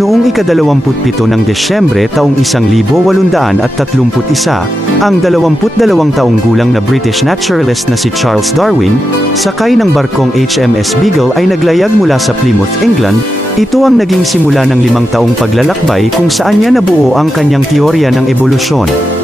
Noong ika-27 ng Desyembre taong 1831, ang 22 taong gulang na British naturalist na si Charles Darwin, sakay ng barkong HMS Beagle ay naglayag mula sa Plymouth, England. Ito ang naging simula ng 5 taong paglalakbay kung saan niya nabuo ang kanyang teorya ng ebolusyon.